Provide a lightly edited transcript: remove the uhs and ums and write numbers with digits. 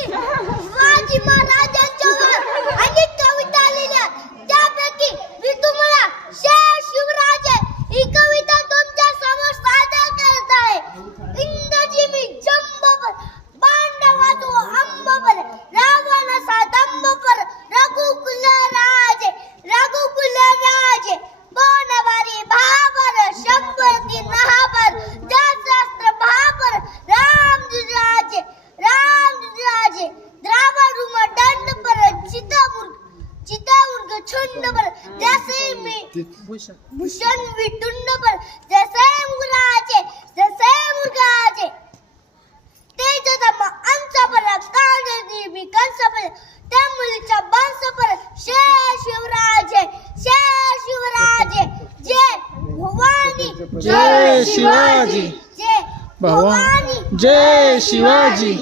शिवाजी महाराजांच्यावर अनेक कविता लिहिल्या, त्यापैकी मी तुम्हाला शेर शिवराज ही कविता तुमच्या समोर सादर करत आहे. इंद्रजी मी जंब पर, पांडवा तो अंब पर, रावण असा दंब पर, रघुकुल राजे, रघुकुल राजे, बोनवारी भाबर, शंभरती नहाबर, दशस्त्र भाबर, राम राजे, राम राजे, द्रावडुम दंड पर, चितामुर्ग छुंड पर, जैसे मी भूषण विटुंड पर, जैसे मुराजे, जैसे मुर्गाजे, तेज दम अंश पर, काळजी मी कंस पर, त्या मुलीच्या बंश पर, शेर शिवराजे, शेर शिवराजे, जय भवानी, जय शिवाजी, जय भवानी, जय शिवाजी.